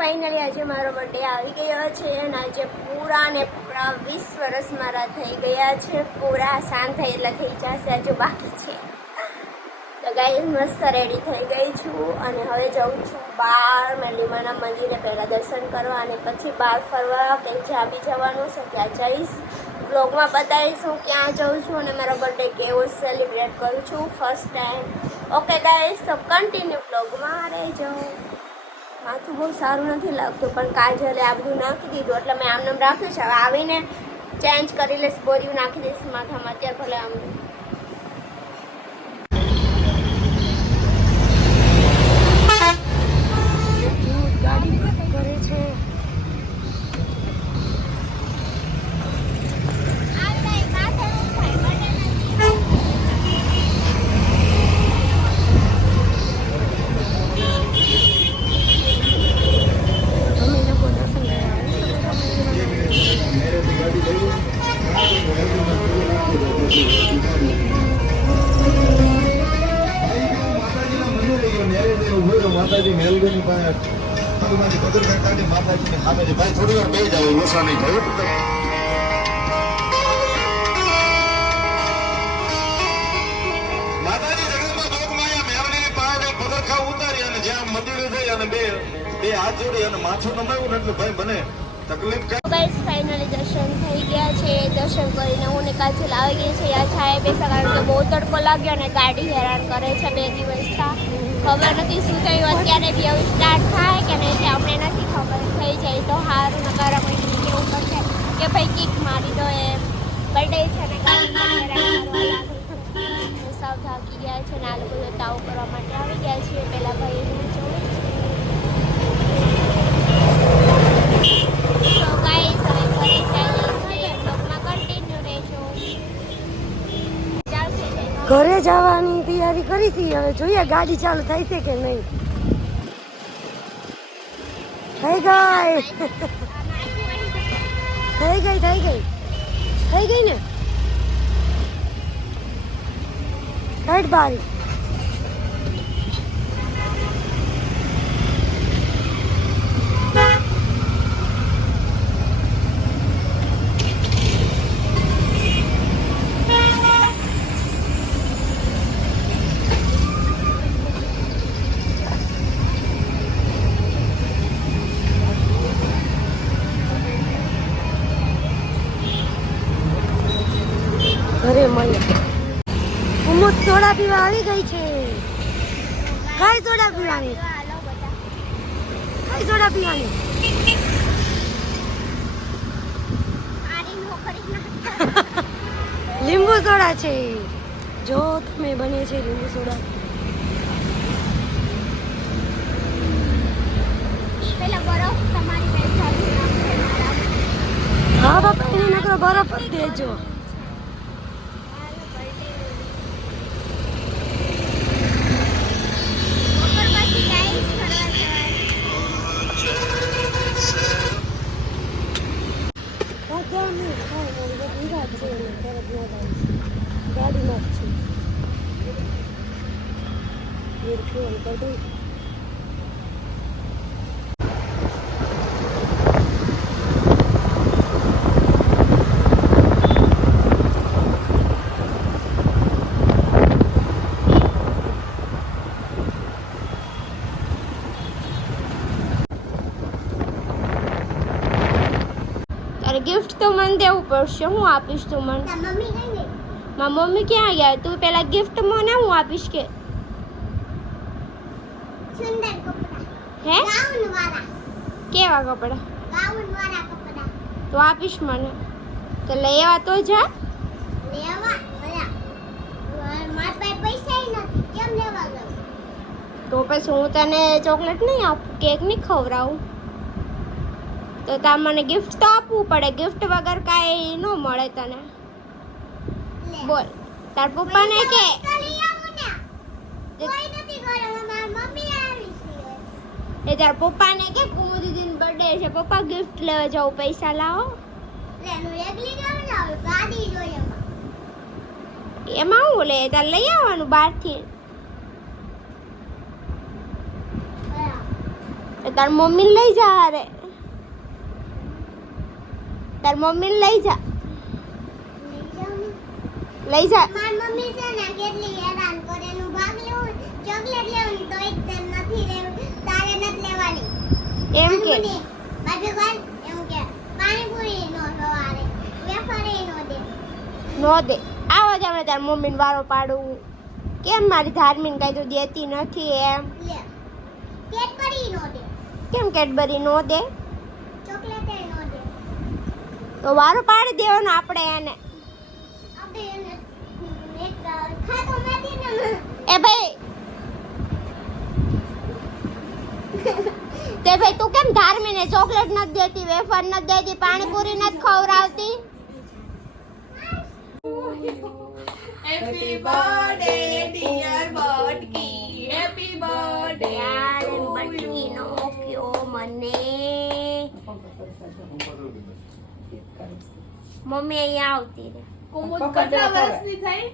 Finally આજે મારો birthday આવી ગયો છે અને આજે પૂરા ને પૂરા વીસ વર્ષ મારા થઈ ગયા છે. પૂરા શાંત થઈ એટલે થઈ જશે, હજુ બાકી છે. તો ગાઈ મસ્ત રેડી થઈ ગઈ છું અને હવે જાઉં છું બહાર મેલીમાના મંદિરે પહેલાં દર્શન કરવા અને પછી બહાર ફરવા કે જ્યાં બી જવાનું છે ત્યાં જઈશ. બ્લોગમાં બતાવીશ હું ક્યાં જાઉં છું અને મારો બર્થડે કેવો સેલિબ્રેટ કરું છું ફર્સ્ટ ટાઈમ ઓકે ગાઈસ તો કન્ટિન્યુ બ્લોગમાં રહેજો. માથું બહુ સારું નથી લાગતું, પણ કાજલે આ બધું નાખી દીધું, એટલે મેં આમ નામ રાખ્યું છે. હવે આવીને ચેન્જ કરી લઈશ, બોરિયું નાખી દઈશ માથામાં, અત્યારે ભલે આમ માતાજી મેલગોની પાસે માતાજી ભગત કાકાની માતાજીની સામેની ભાઈ. થોડી વાર બે જાવ લોસા નહીં થયું માતાજી જગતમાં લોકમાયા મેલડીની પાસે પગરખા ઉતારી અને જ્યાં મંદિરે જઈ અને બે બે હાથ જોડી અને માથું નમાવ્યું એટલે ભાઈ મને તકલીફ કાંઈ ગાઈસ ફાઇનલી દર્શન થઈ ગયા છે. દર્શન કરીને હું ને કાજલ આવી ગઈ છે. યા છાએ બેસા કારણ કે બહુ તડકો લાગ્યો અને ગાડી હેરાન કરે છે બે દિવસથી ખબર નથી શું થયું, અત્યારે બી એવું સ્ટાર્ટ થાય કે નહીં તે અમને નથી ખબર, થઈ જાય તો હારું, નકાર અમે કેવું પડશે. કે ભાઈ કિક મારી દો એમ. બર્થડે છે ને સાવ થાકી ગયા છે ને, આ લોકો તાવ કરવા માટે આવી ગયા છે. પહેલાં ભાઈ રહેજો. ઘરે જવાની કરી હવે જોઈએ ગાડી ચાલુ થાય છે કે નહીં. થઈ ગઈ. થઈ ગઈ થઈ ગઈ. થઈ ગઈ ને? હેડ બારી. ઉમદ સોડા પીવા આવી ગઈ છે. કઈ સોડા પીવાની. કઈ સોડા પીવાની. લીંબુ સોડા છે. જો તમે બને છે લીંબુ સોડા. હા બાપા એને નકરો બરફ જ દેજો. છે કરી દઉં તારે ગિફ્ટ તો મને દેવું પડશે હું આપીશ તું મને. મમ્મી ક્યાં ગયા? તું પેલા ગિફ્ટ મને હું આપીશ કે? સુંદર કપડા. હે? ગાઉન વાળા કેવા કપડા? ગાઉન વાળા કપડા. તો આપીશ મને. તો લઈ આવા તો જા. લેવા? મારા પાસે પૈસા નથી. કેમ લેવા ગયો? તો પછી હું તને ચોકલેટ નહીં આપું કેક નહીં ખવડાવું. તો તાર મને ગિફ્ટ તો આપવું પડે. ગિફ્ટ વગર કાંઈ ન મળે તને. બોલ. તાર પપ્પાને કે કોઈ નથી ઘરે. મારા મમ્મી એ તાર પપ્પાને કે કુમુ દીદીનો બર્થડે છે. પપ્પા ગિફ્ટ લેવા જાઉં પૈસા લાવો. એમાં. હું લે? તાર લઈ આવવાનું બહારથી? તાર મમ્મીને લઈ જા અરે તાર મમ્મીને લઈ જા. લઈ જા. મારી મમ્મી છે ને કેટલી હેરાન કરે એનું ભાગ લેવું ચોકલેટ લેવું તો એક નથી લેવું. તારે નથી લેવાની. એમ કે? બાજુ કોણ? એમ કે પાણીપુરી નો સવારે. વેફરે નો દે. નો દે. આવો જ આપણે તાર મમ્મીને વારો પાડું. કેમ મારી ધાર્મિક કાંઈ તો દેતી નથી એમ? કેડબરી નો દે. કેમ કેડબરી નો દે? ચોકલેટ નો દે. તો વારો પાડી દેવાનો આપણે એને. આપણે એને ખાતો નથી ને. એ ભાઈ તે ભાઈ તું કેમ ધાર્મીને ચોકલેટ નથી દેતી વેફર નથી દેતી પાણીપુરી નથી ખવડાવતી? Happy birthday dear Batki happy birthday યાર બટકી નો કયો મને. મમ્મી અહીંયા આવતી રે કુમુદ કેટલા વર્ષની થઈ?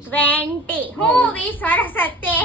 ટ્વેન્ટી હું 20 વર્ષ હતી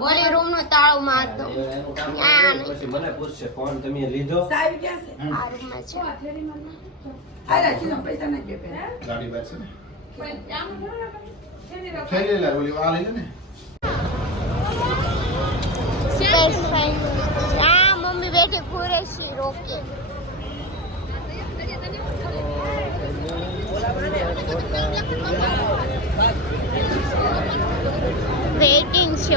ઓલી રૂમ નો તાળો માર દો પછી મને પૂછશે ફોન તમે લીધો? આ રૂમમાં છે. આ રાખી છે પૈસા ના કે પે ગાડી બેસ ને. થેલી લે ઓલી આ લઈ લે ને. ફાઇન આ મમ્મી બેઠી કુરેશી રોકે. વેઇટિંગ છે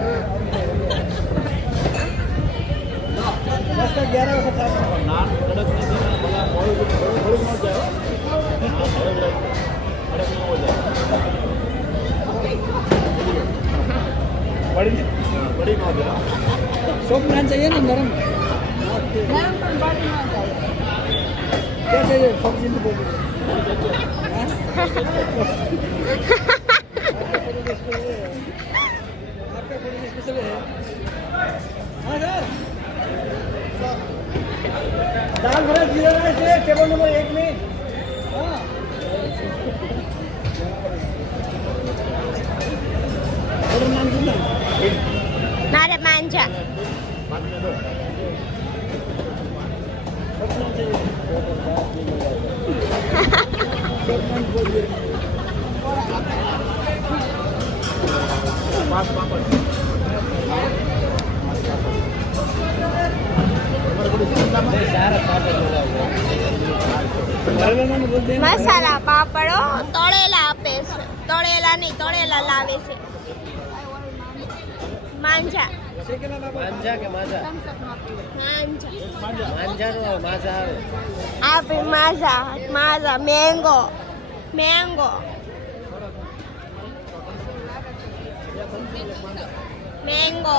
આવું મોકલાઈ આવું દીધો એટલા બર્થડે આજે કચરો કાંઈ જ કચરો મારે માંજા. મસાલા પાપડો તળેલા આપે છે તળેલા નહીં તળેલા લાવે છે માંજા માંજા કે માજા માંજા માંજા નો માજા આવે આપે Maaza Maaza mango mango mango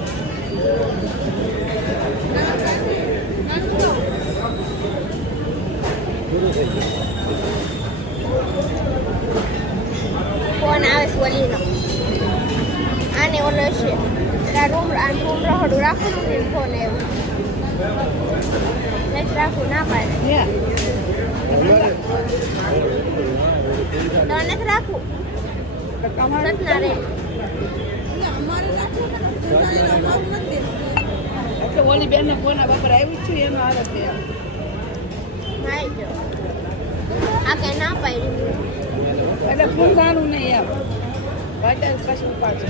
Phone આવે છે ઓલીનો આને ઓલો છે આ રૂમ આ રૂમ ફોન એવું નથી રાખવું ના પાડે. તો નથી રાખવું સતના રે. એટલે ઓલી બેન ને ફોન વગર આવી છું એનો હાલત છે આ. કઈ ના પાડી એટલે ફૂંકાનું નહીં એમ. વાંચા કશું પાછું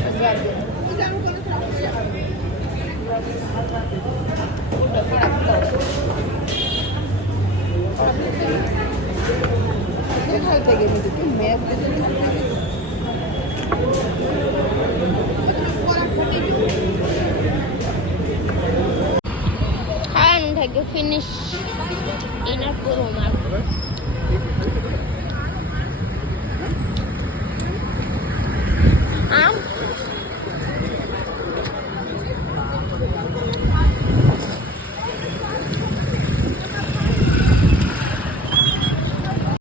થઈ ગઈ મેં થઈ ગયું ફિનિશ ડિનર પૂરું મારું